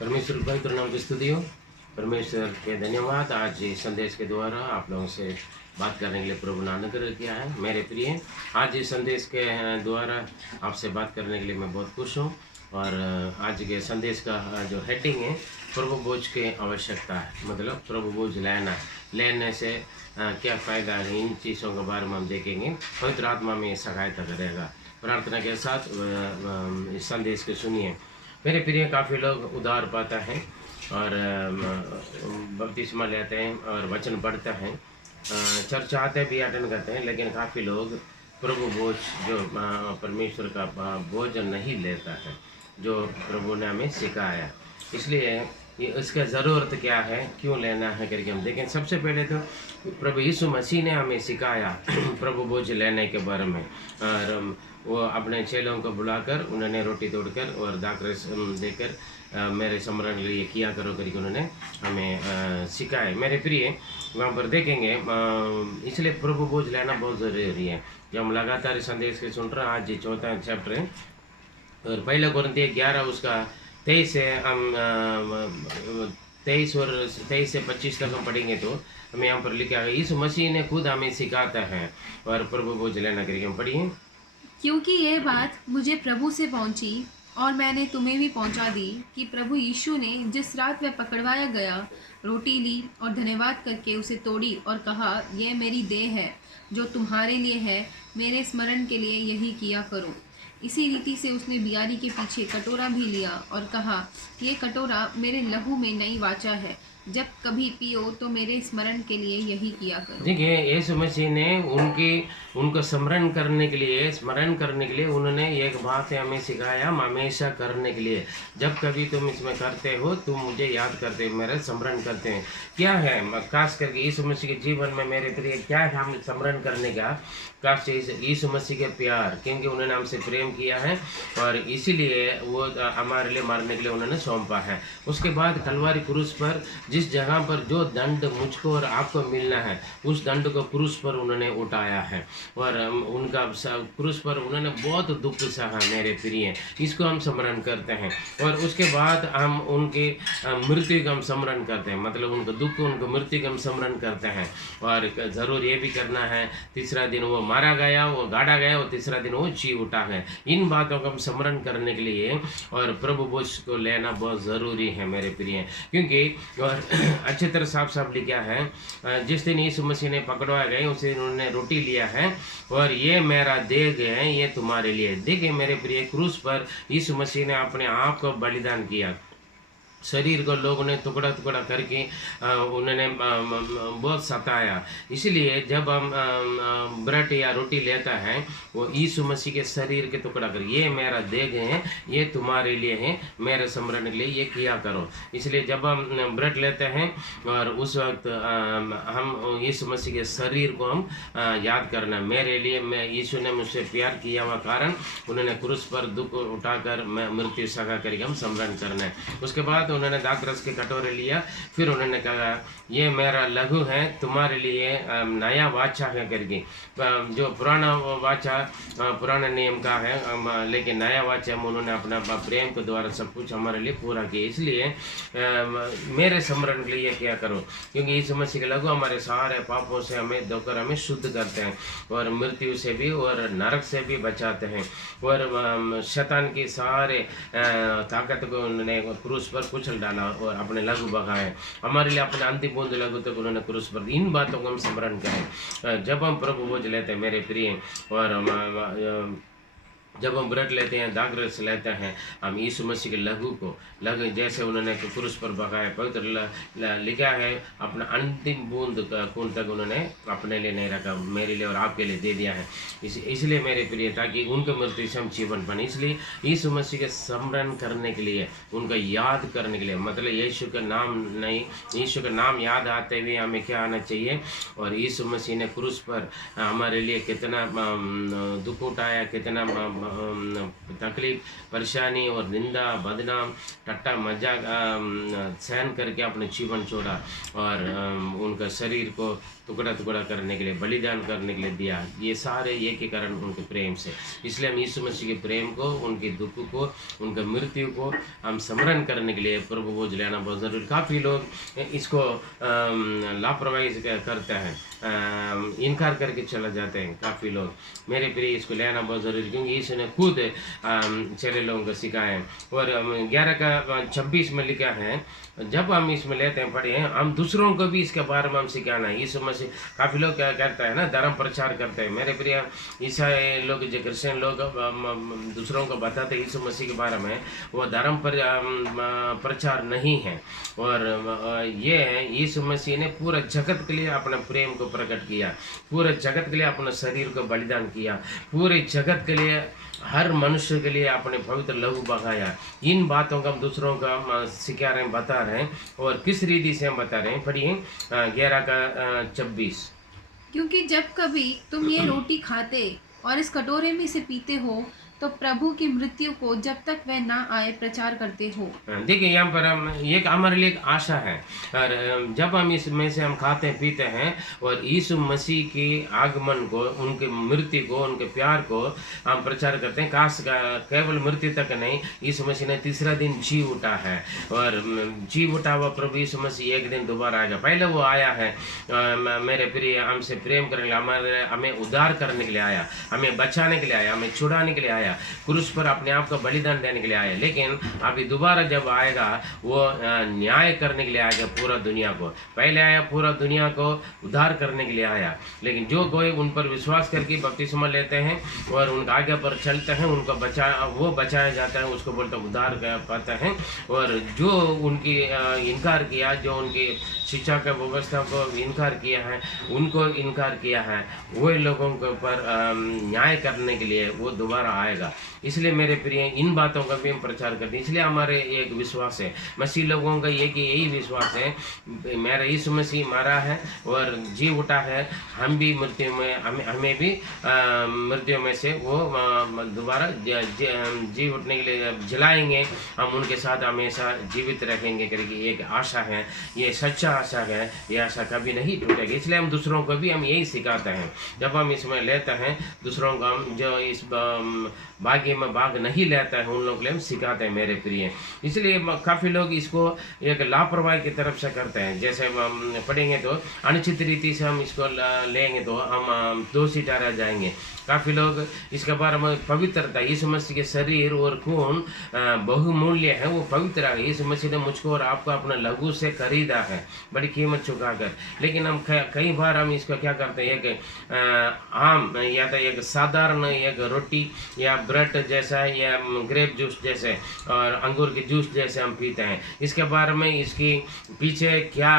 परमेश्वर के पवित्र नाम की स्तुति हो। परमेश्वर के धन्यवाद। आज इस संदेश के द्वारा आप लोगों से बात करने के लिए प्रभु ने अनुग्रह किया है। मेरे प्रिय, आज इस संदेश के द्वारा आपसे बात करने के लिए मैं बहुत खुश हूँ। और आज के संदेश का जो हेडिंग है, प्रभु बोझ की आवश्यकता है। मतलब प्रभु बोझ लेने से क्या फ़ायदा है, इन चीज़ों के बारे में हम देखेंगे। पवित्र आत्मा में सहायता करेगा। प्रार्थना के साथ इस संदेश को सुनिए। मेरे प्रिय, काफ़ी लोग उद्धार पाता है और बपतिस्मा लेते हैं और वचन पढ़ते हैं, चर्च आते भी अटेंड करते हैं, लेकिन काफ़ी लोग प्रभु बोझ जो परमेश्वर का भोजन नहीं लेता है, जो प्रभु ने हमें सिखाया। इसलिए इसका ज़रूरत क्या है, क्यों लेना है करके हम देखें। सबसे पहले तो प्रभु यीशु मसीह ने हमें सिखाया प्रभु बोझ लेने के बारे में। और वो अपने चेलों को बुलाकर उन्होंने रोटी तोड़कर और दाखरस देकर मेरे स्मरण के लिए किया करो करके उन्होंने हमें सिखाए। मेरे प्रिय, वहाँ पर देखेंगे, इसलिए प्रभु बोझ लेना बहुत ज़रूरी है। जब हम लगातार संदेश के सुन रहे हैं, आज 4वां चैप्टर है और पहला कुरिन्थियों 11 उसका 23 से हम 23 से 25 तक हम पढ़ेंगे तो हमें यहाँ पर लिखा है, यीशु मसीह ने खुद हमें सिखाता है और प्रभु बोझ लेना करके हम पढ़िए। क्योंकि यह बात मुझे प्रभु से पहुंची और मैंने तुम्हें भी पहुंचा दी कि प्रभु यीशु ने जिस रात वह पकड़वाया गया, रोटी ली और धन्यवाद करके उसे तोड़ी और कहा, यह मेरी देह है जो तुम्हारे लिए है, मेरे स्मरण के लिए यही किया करो। इसी रीति से उसने बियारी के पीछे कटोरा भी लिया और कहा, यह कटोरा मेरे लहू में नई वाचा है, जब कभी पियो तो मेरे स्मरण के लिए यही किया करो। देखिए, यीशु मसीह ने उनको स्मरण करने के लिए उन्होंने एक बात हमें सिखाया, हमेशा करने के लिए। जब कभी तुम इसमें करते हो, तुम मुझे याद करते हो, मेरा स्मरण करते हैं। क्या है खास करके यीशु मसीह के जीवन में मेरे प्रिय क्या है हम स्मरण करने का? खास यीशु मसीह के प्यार, क्योंकि उन्होंने हमसे प्रेम किया है और इसीलिए वो हमारे लिए मरने के लिए उन्होंने सौंपा है। उसके बाद कलवारी क्रूस पर जिस जगह पर जो दंड मुझको और आपको मिलना है, उस दंड को क्रूस पर उन्होंने उठाया है और उनका क्रूस पर उन्होंने बहुत दुख सहा। मेरे प्रिय, इसको हम स्मरण करते हैं और उसके बाद हम उनके मृत्यु का हम स्मरण करते हैं। मतलब उनको दुख, उनको मृत्यु का हम स्मरण करते हैं। और ज़रूर ये भी करना है, तीसरा दिन वो मारा गया, वो गाड़ा गया और तीसरा दिन वो जी उठा है। इन बातों का हम स्मरण करने के लिए और प्रभु बोझ को लेना बहुत ज़रूरी है मेरे प्रिय। क्योंकि और अच्छी तरह साफ साफ लिखा है, जिस दिन यीशु मसीह ने पकड़वाए गए उस दिन उन्होंने रोटी लिया है और ये मेरा देह है, ये तुम्हारे लिए। देखिए मेरे प्रिय, क्रूस पर यीशु मसीह ने अपने आप को बलिदान किया। शरीर को लोगों ने टुकड़ा टुकड़ा करके उन्होंने बहुत सताया। इसलिए जब हम ब्रेड या रोटी लेता है, वो यीशु मसीह के शरीर के टुकड़ा कर, ये मेरा देह है, ये तुम्हारे लिए है, मेरे स्मरण के लिए ये किया करो। इसलिए जब हम ब्रेड लेते हैं और उस वक्त हम यीशु मसीह के शरीर को हम याद करना। मेरे लिए मैं यीशु ने मुझसे प्यार किया हुआ कारण उन्होंने क्रूस पर दुख उठाकर मृत्यु सहा करके हम स्मरण करना है। उसके बाद उन्होंने दाखरस के कटोरे लिया, फिर उन्होंने कहा, ये मेरा लघु है, तुम्हारे लिए नया वाचा है करके। जो पुराना वाचा पुराने नियम का है, लेकिन नया वाचा में उन्होंने अपना प्रेम के द्वारा सब कुछ हमारे लिए पूरा किया। इसलिए मेरे स्मरण के लिए क्या करो, क्योंकि यीशु मसीह के लघु हमारे सारे पापों से हमें धोकर हमें शुद्ध करते हैं और मृत्यु से भी और नरक से भी बचाते हैं और शैतान की सारे ताकत को उन्होंने क्रूस पर कुचल डाला और अपने लघु बहाए हमारे लिए। अपने अंतिम बूंद लघु तक उन्होंने क्रूस पर। इन बातों को हम स्मरण करें जब हम प्रभु बोझ लेते हैं मेरे प्रिय। और जब हम ब्रेड लेते हैं, दाखरस लेते हैं, हम यीशु मसीह के लघु जैसे उन्होंने क्रूस पर बहाया। पवित्र लिखा है, अपना अंतिम बूंद खून तक उन्होंने अपने लिए नहीं रखा, मेरे लिए और आपके लिए दे दिया है। इसलिए मेरे प्रिय, ताकि उनके मृत्यु से हम जीवन बने। इसलिए यीशु मसीह के स्मरण करने के लिए, उनका याद करने के लिए, मतलब यीशु का नाम नहीं, यीशु का नाम याद आते हुए हमें क्या आना चाहिए। और यीशु मसीह ने क्रूस पर हमारे लिए कितना दुख उठाया, कितना तकलीफ, परेशानी और निंदा, बदनाम, टट्टा मजाक सहन करके अपने जीवन छोड़ा और उनका शरीर को टुकड़ा टुकड़ा करने के लिए, बलिदान करने के लिए दिया। ये सारे एक ही कारण उनके प्रेम से। इसलिए हम यीशु मसीह के प्रेम को, उनके दुख को, उनका मृत्यु को हम स्मरण करने के लिए प्रभु बोझ लेना बहुत ज़रूरी। काफ़ी लोग इसको लापरवाही से करते हैं, इनकार करके चला जाते हैं काफ़ी लोग। मेरे प्रिय, इसको लेना बहुत ज़रूरी, क्योंकि यीशु ने खुद चेले लोगों को सिखाया है। और 11:26 में लिखा है, जब हम इसमें लेते हैं पढ़े हैं, हम दूसरों को भी इसके बारे में हम सिखाना है। यीशु मसीह, काफ़ी लोग क्या करता है ना, धर्म प्रचार करते हैं। मेरे प्रिय, ईसाई लोग, जो क्रिश्चियन लोग दूसरों को बताते हैं यीशु मसीह के बारे में, वो धर्म प्रचार नहीं है। और ये यीशु मसीह ने पूरे जगत के लिए अपने प्रेम को प्रकट किया, पूरे जगत के लिए अपने शरीर को बलिदान किया, पूरे जगत के लिए, हर मनुष्य के लिए अपने पवित्र लहू बहाया। इन बातों का हम दूसरों का सिखा रहे हैं, बता रहे हैं। और किस रीति से हम बता रहे हैं, पढ़िए 11:26। क्योंकि जब कभी तुम ये रोटी खाते और इस कटोरे में से पीते हो, तो प्रभु की मृत्यु को जब तक वह ना आए प्रचार करते हो। देखिए, यहाँ पर हम एक हमारे लिए एक आशा है, और जब हम इसमें से हम खाते हैं, पीते हैं और यीशु मसीह के आगमन को, उनके मृत्यु को, उनके प्यार को हम प्रचार करते हैं। खास केवल मृत्यु तक नहीं, यीशु मसीह ने तीसरा दिन जी उठा है, और जी उठा हुआ प्रभु यीशु मसीह एक दिन दोबारा आएगा। पहले वो आया है मेरे प्रिय, हमसे प्रेम करने के लिए, हमें उद्धार करने के लिए आया, हमें बचाने के लिए आया, हमें छुड़ाने के लिए आया, क्रूस पर अपने आप को बलिदान देने के लिए आया। लेकिन अभी दोबारा जब आएगा, वो न्याय करने के लिए आएगा पूरा दुनिया को। पहले आया पूरा दुनिया को उद्धार करने के लिए आया, लेकिन जो कोई उन पर विश्वास करके बपतिस्मा लेते हैं और उनका आगे पर चलते हैं, उनको वो बचाया जाता है, उसको बोलते उद्धार पाते हैं। और जो उनकी इनकार किया, जो उनकी शिक्षा का व्यवस्था को इनकार किया है, उनको इनकार किया है, वही लोगों के ऊपर न्याय करने के लिए वो दोबारा आएगा। इसलिए मेरे प्रिय, इन बातों का भी हम प्रचार करते हैं। इसलिए हमारे एक विश्वास है, मसीह लोगों का यही विश्वास है, मेरा यीशु मसीह मरा है और जी उठा है, हम भी मृत्यु में, हमें भी मृत्यु में से वो दोबारा जी उठने के लिए जलाएंगे, हम उनके साथ हमेशा जीवित रहेंगे करके एक आशा है। ये सच्चा आशा है, ये आशा कभी नहीं टूटेगी। इसलिए हम दूसरों को भी हम यही सिखाते हैं। जब हम इसमें लेते हैं, दूसरों को हम जो इस भाग्य में भाग नहीं लेता है, उन लोगों के लिए हम सिखाते हैं मेरे प्रिय। इसलिए काफ़ी लोग इसको एक लापरवाही की तरफ से करते हैं। जैसे हम पढ़ेंगे तो अनुचित रीति से हम इसको लेंगे तो हम दोषी ठहरा जाएंगे। काफ़ी लोग इसके बारे में पवित्रता, यीशु मसीह के शरीर और खून बहुमूल्य है, वो पवित्र है। यीशु मसीह ने मुझको और आपको अपना लहू से खरीदा है, बड़ी कीमत चुकाकर। लेकिन हम कई बार हम इसको क्या करते हैं, एक आम या तो एक साधारण एक रोटी या ब्रेड जैसा या ग्रेप जूस जैसे और अंगूर के जूस जैसे हम पीते हैं। इसके बारे में इसकी पीछे क्या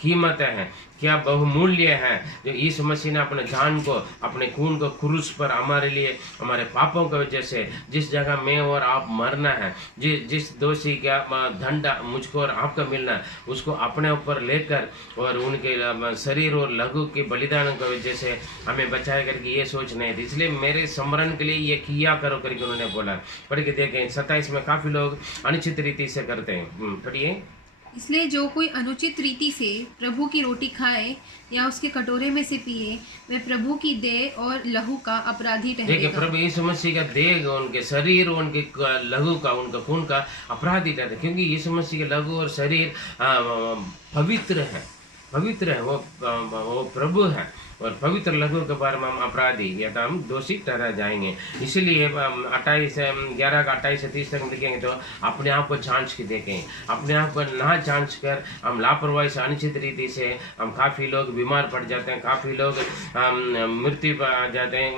कीमत है, क्या बहुमूल्य है, जो यीशु मसीह ने अपने जान को, अपने खून को क्रूस पर हमारे लिए, हमारे पापों की वजह से, जिस जगह मैं और आप मरना है, जिस दोषी का दंड मुझको और आपका मिलना है, उसको अपने ऊपर लेकर और उनके शरीर और लहू के बलिदान की वजह से हमें बचाए करके ये सोच नहीं थी। इसलिए मेरे स्मरण के लिए ये किया करो करके उन्होंने बोला। पढ़ के देखें 27 में काफ़ी लोग अनुचित रीति से करते हैं। पढ़िए, इसलिए जो कोई अनुचित रीति से प्रभु की रोटी खाए या उसके कटोरे में से पिए, वह प्रभु की देह और लहू का अपराधी ठहरेगा। देखिए, प्रभु यीशु मसीह का देह, उनके शरीर, उनके लहू का, उनका खून का अपराधी ठहरे, क्योंकि यीशु मसीह के लहू और शरीर पवित्र है, पवित्र है, वो प्रभु है। और पवित्र लहू के बारे में हम अपराधी या तो हम दोषी ठहरा जाएंगे। इसीलिए 11:28 से 30 तक लिखेंगे तो अपने आप को जांच के देखें, अपने आप को ना जांच कर हम लापरवाही से, अनुचित रीति से हम काफ़ी लोग बीमार पड़ जाते हैं, काफ़ी लोग मृत्यु पर आ जाते हैं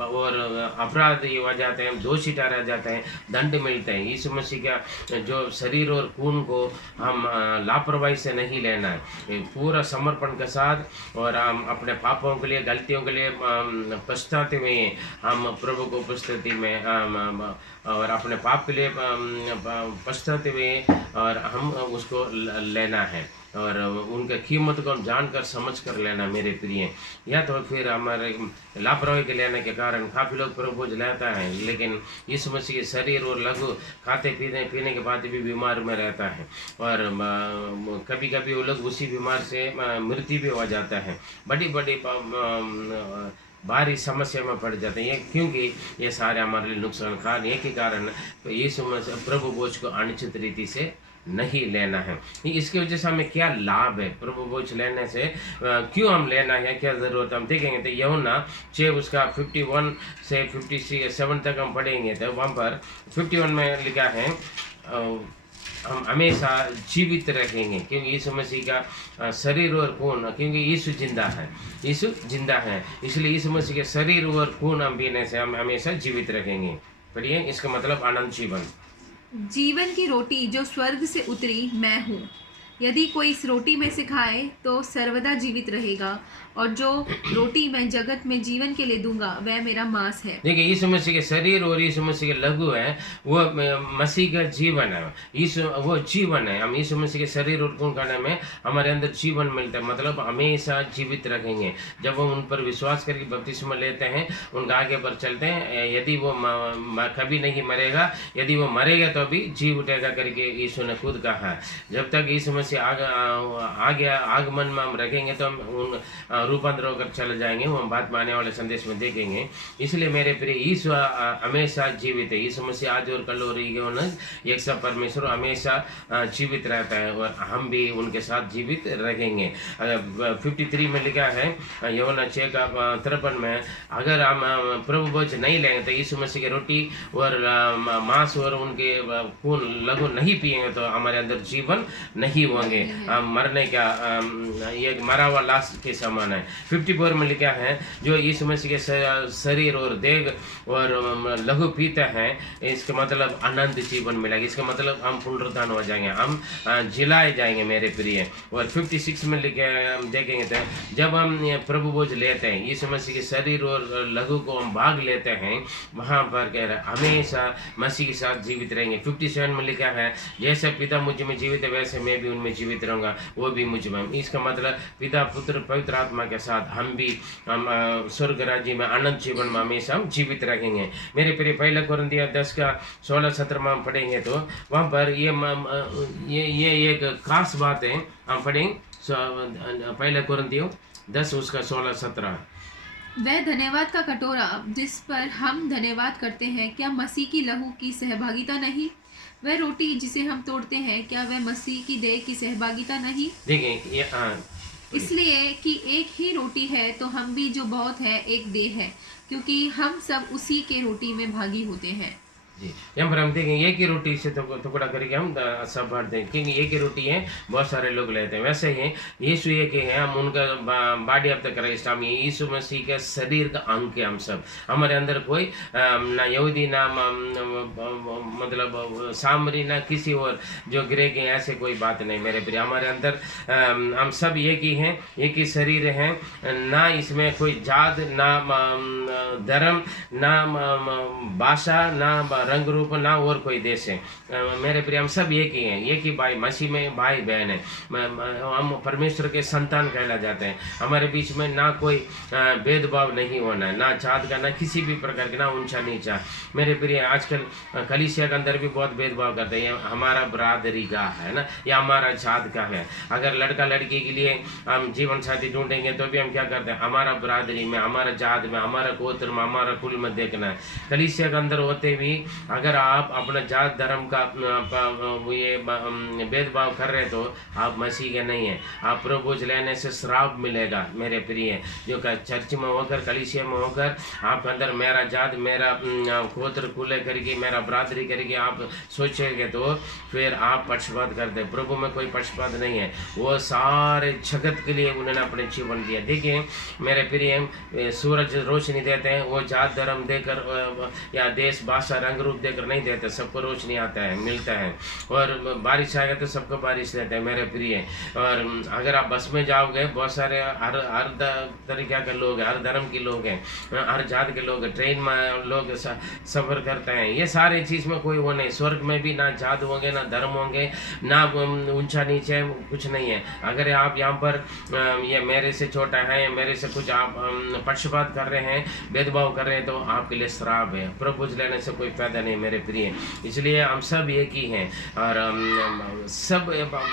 और अपराधी हो जाते हैं, दोषी ठहरा जाते हैं, दंड मिलते हैं। यीशु मसीह का जो शरीर और खून को हम लापरवाही से नहीं लेना है, पूरा समर्पण के साथ और हम अपने पापों के लिए, गलतियों के लिए पछताते हुए हम प्रभु को उपस्थिति में और अपने पाप के लिए पछताते हुए और हम उसको लेना है। और उनके कीमत को हम जानकर समझ कर लेना मेरे प्रिय। या तो फिर हमारे लापरवाही के लेने के कारण काफ़ी लोग प्रभु भोज लेता है, लेकिन यीशु मसीह के शरीर और लघु खाते पीने के बाद भी बीमार में रहता है, और कभी कभी वो लोग उसी बीमार से मृत्यु भी हो जाता है, बड़ी बड़ी भारी समस्या में पड़ जाते हैं। ये क्योंकि ये सारे हमारे लिए नुकसान कारण एक ही कारण यीशु मसीह प्रभु भोज को अनुचित रीति से नहीं लेना है। इसकी वजह से हमें क्या लाभ है प्रभु भोज लेने से, क्यों हम लेना है, क्या ज़रूरत हम देखेंगे। तो यूहन्ना 6 उसका 51 से 57 तक हम पढ़ेंगे, तो वहाँ पर 51 में लिखा है हम हमेशा जीवित रखेंगे क्योंकि यीशु मसीह का शरीर और खून, क्योंकि यीशु जिंदा है, यीशु जिंदा है, इसलिए यीशु मसीह के शरीर और खून हम पीने से हम हमेशा जीवित रखेंगे। पढ़िए, इसका मतलब अनंत जीवन। जीवन की रोटी जो स्वर्ग से उतरी मैं हूँ, यदि कोई इस रोटी में से खाए तो सर्वदा जीवित रहेगा, और जो रोटी मैं जगत में जीवन के लिए दूंगा वह मेरा मांस है। देखिए, यीशु मसीह के शरीर और यीशु मसीह के लघु है, वो मसीह का जीवन है, यीशु वो जीवन है। हम यीशु मसीह के शरीर और खून खाने में हमारे अंदर जीवन मिलता है, मतलब हमेशा जीवित रखेंगे। जब हम उन पर विश्वास करके बपतिस्मा लेते हैं, उनका आगे पर चलते हैं, यदि वो कभी नहीं मरेगा, यदि वो मरेगा तो भी जी उठेगा करके यीशु ने खुद कहा है। जब तक यीशु मसीह आगमन में हम रखेंगे तो हम उन रूपांतर होकर चले जाएंगे, वो हम बाद में आने वाले संदेश में देखेंगे। इसलिए मेरे प्रिय, यीशु हमेशा जीवित है। यीशु मसीह आज और कल और एक सब परमेश्वर हमेशा जीवित रहता है, और हम भी उनके साथ जीवित रहेंगे। 53 में लिखा है, यूहन्ना 6 का 53 में, अगर हम प्रभु भोज नहीं लेंगे तो यीशु मसीह की रोटी और मांस और उनके खून लघु नहीं पिएंगे तो हमारे अंदर जीवन नहीं होंगे, मरने का ये मरा हुआ लाश के समान है। 54 में लिखा है, जो यीशु मसीह के शरीर और देह और लघु पीता है, इसका मतलब अनंत जीवन मिलेगा, इसका मतलब हम पुनरुत्थान हो जाएंगे, हम जिलाए जाएंगे मेरे प्रिय। और 56 में लिखे देखेंगे तो जब हम प्रभु भोज लेते हैं, यीशु मसीह के शरीर और लघु को हम भाग लेते हैं, वहाँ पर कह रहे हमेशा मसीह के साथ जीवित रहेंगे। 57 में लिखा है, जैसे पिता मुझ में जीवित है वैसे मैं भी उनमें जीवित रहूँगा, वो भी मुझ में। इसका मतलब पिता पुत्र पवित्र आत्मा के साथ हम भी स्वर्ग राज्य में अनंत जीवन में हमेशा हम जीवित रहेंगे मेरे प्रिय। पहला कुरिन्थियों 10 का 16-17 में हम पढ़ेंगे तो वहाँ पर ये एक खास बात है, हम पढ़ेंगे पहला कुरिन्थियों 10 उसका 16-17। वह धन्यवाद का कटोरा जिस पर हम धन्यवाद करते हैं, क्या मसीह की लहू की सहभागिता नहीं? वह रोटी जिसे हम तोड़ते हैं, क्या वह मसीह की देह की सहभागिता नहीं? देखिए, इसलिए कि एक ही रोटी है तो हम भी जो बहुत है एक देह है, क्योंकि हम सब उसी के रोटी में भागी होते हैं। जी, यहाँ पर हम देखेंगे एक ही रोटी से टुकड़ा करके हम सब बांटते हैं, क्योंकि एक ही रोटी है, बहुत सारे लोग लेते हैं। वैसे ही यीशु एक ही है, हम उनका बॉडी ऑफ द क्राइस्ट, हम यीशु मसीह के शरीर का अंग है हम सब। हमारे अंदर कोई ना यहूदी ना मतलब सामरी ना किसी और जो ग्रेक है, ऐसे कोई बात नहीं मेरे प्रिय। हमारे अंदर हम सब एक ही हैं, एक ही शरीर है, ना इसमें कोई जात ना धर्म ना भाषा ना रंग रूप ना और कोई देश है मेरे प्रिय। हम सब एक ही हैं, एक ही भाई मसीह में भाई बहन है, हम परमेश्वर के संतान कहला जाते हैं। हमारे बीच में ना कोई भेदभाव नहीं होना है, ना जात का ना किसी भी प्रकार का, ना ऊंचा नीचा मेरे प्रिय। आजकल कलीसिया के अंदर भी बहुत भेदभाव करते हैं, हमारा बरादरी का है ना, या हमारा जात का है। अगर लड़का लड़की के लिए हम जीवन साथी ढूंढेंगे तो भी हम क्या करते हैं, हमारा बरादरी में, हमारा जात में, हमारा गोत्र में, हमारा कुल में देखना है। कलीसिया के अंदर होते भी अगर आप अपना जात धर्म का ये भेदभाव कर रहे तो आप मसीह के नहीं हैं। आप प्रभु भोज लेने से श्राप मिलेगा मेरे प्रिय। जो चर्च में होकर कलीसिया में होकर आपके अंदर मेरा जात मेरा गोत्र कुल करके मेरा बरादरी करके आप सोचेंगे तो फिर आप पक्षपात करते। प्रभु में कोई पक्षपात नहीं है, वो सारे जगत के लिए उन्होंने अपने जीवन दिया। देखिए मेरे प्रिय, सूरज रोशनी देते हैं, वो जात धर्म देकर या देश भाषा रंग रूप देकर नहीं देते, सबको रोशनी आता है, मिलता है। और बारिश आएगा तो सबको बारिश देता है मेरे प्रिय। और अगर आप बस में जाओगे, बहुत सारे हर तरीक़ा के लोग हैं, हर धर्म के लोग हैं, हर जात के लोग हैं, ट्रेन में लोग सफ़र करते हैं। ये सारे चीज़ में कोई वो नहीं, स्वर्ग में भी ना जात होंगे, ना धर्म होंगे, ना ऊंचा नीचे, कुछ नहीं है। अगर आप यहाँ पर ये मेरे से छोटा है, मेरे से कुछ आप पक्षपात कर रहे हैं, भेदभाव कर रहे हैं, तो आपके लिए श्राप है। प्रभु लेने से कोई फायदा नहीं मेरे प्रिय। इसलिए हम सब एक ही हैं और सब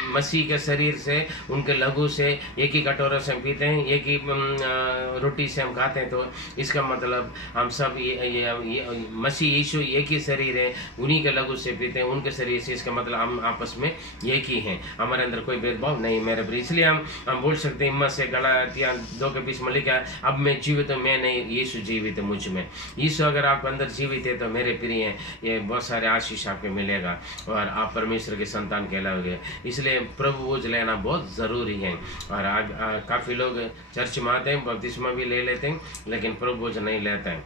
मसीह के शरीर से, उनके लहू से, एक ही कटोरे से हम पीते हैं, एक ही रोटी से हम खाते हैं। तो इसका मतलब हम सब ये मसीह यीशु एक ही शरीर है, उन्हीं के लहू से पीते हैं, उनके शरीर से। इसका मतलब हम आपस में एक ही हैं, हमारे अंदर कोई भेदभाव नहीं मेरे प्रिय। इसलिए हम बोल सकते हैं, हिम्मत से, गलातिया 2:20 में लिखा है, अब मैं जीवित हूँ, मैं नहीं, यीशु जीवित है मुझ में। यीशु अगर आपके अंदर जीवित है तो मेरे प्रिय हैं, ये बहुत सारे आशीष आपको मिलेगा और आप परमेश्वर के संतान कहलाओगे। इसलिए प्रभु बोझ लेना बहुत ज़रूरी है। और आज काफ़ी लोग चर्च में आते हैं, बपतिस्मा भी ले लेते हैं, लेकिन प्रभु बोझ नहीं लेते हैं।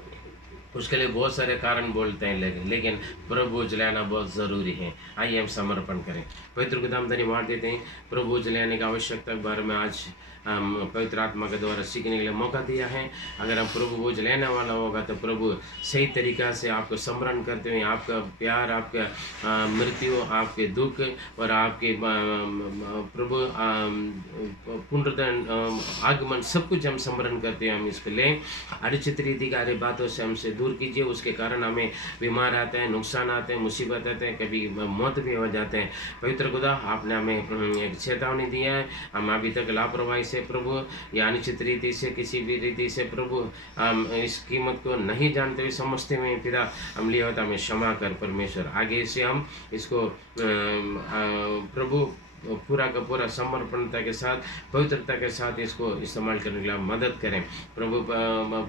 उसके लिए बहुत सारे कारण बोलते हैं, लेकिन प्रभु बोझ लेना बहुत ज़रूरी है। आइए हम समर्पण करें, पवित्र को हम धन्यवाद देते हैं। प्रभु बोझ लेने की आवश्यकता के बारे में आज पवित्र आत्मा के द्वारा सीखने के लिए मौका दिया है। अगर हम प्रभु बोझ लेने वाला होगा तो प्रभु सही तरीक़ा से आपको स्मरण करते हुए आपका प्यार, आपका मृत्यु, आपके दुख और आपके प्रभु पुनरुत्थान, आगमन, सब कुछ हम स्मरण करते हैं। हम इसको लें, अनुचित रीति कार्य बातों से हमसे दूर कीजिए। उसके कारण हमें बीमार आते हैं, नुकसान आते हैं, मुसीबत आते हैं, कभी मौत भी हो जाते हैं। पवित्र खुदा, आपने हमें एक चेतावनी दी है। हम अभी तक लापरवाही से प्रभु या अनुचित रीति से, किसी भी रीति से प्रभु हम इस कीमत को नहीं जानते हुए, समझते हुए पिता हम लिया होता, हमें क्षमा कर परमेश्वर। आगे से हम इसको प्रभु पूरा का पूरा समर्पणता के साथ, पवित्रता के साथ इसको इस्तेमाल करने के लिए मदद करें। प्रभु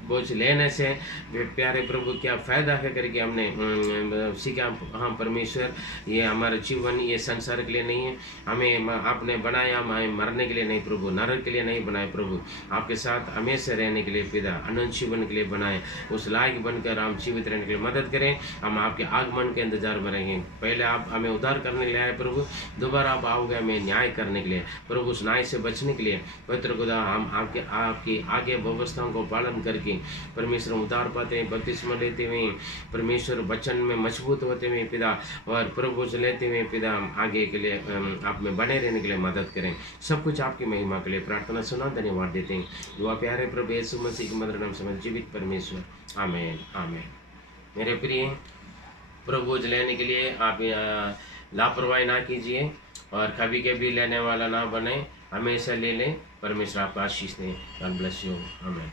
बोझ लेने से प्यारे प्रभु क्या फ़ायदा है करके हमने सीखा। हाँ परमेश्वर, ये हमारा जीवन ये संसार के लिए नहीं है, हमें आपने बनाया, हमें मरने के लिए नहीं प्रभु, नरक के लिए नहीं बनाए प्रभु, आपके साथ हमेशा रहने के लिए पिता, अनंत जीवन के लिए बनाए। उस लायक बनकर हम जीवित रहने के लिए मदद करें। हम आपके आगमन के इंतजार में रहेंगे। पहले आप हमें उद्धार करने के लिए आए प्रभु, दोबारा आप आओगे में न्याय करने के लिए प्रभु, उस न्याय से बचने के लिए पवित्र खुदा हम आपकी आगे व्यवस्थाओं को पालन करके परमेश्वर उतार पाते हैं, बपतिस्मा लेते हुए परमेश्वर वचन में मजबूत होते हुए पिता, और प्रभु से लेते हुए पिता हम आगे के लिए आप में बने रहने के लिए मदद करें। सब कुछ आपकी महिमा के लिए प्रार्थना सुना, धन्यवाद देते हैं। दुआ प्यारे प्रभु यीशु मसीह के मधुर नाम से जीवित परमेश्वर, आमीन आमीन। मेरे प्रिय, प्रभु लेने के लिए आप लापरवाही ना कीजिए और कभी कभी लेने वाला ना बने, हमेशा ले लें। परमेश्वर आपको आशीष दें। गॉड ब्लेस यू, आमीन।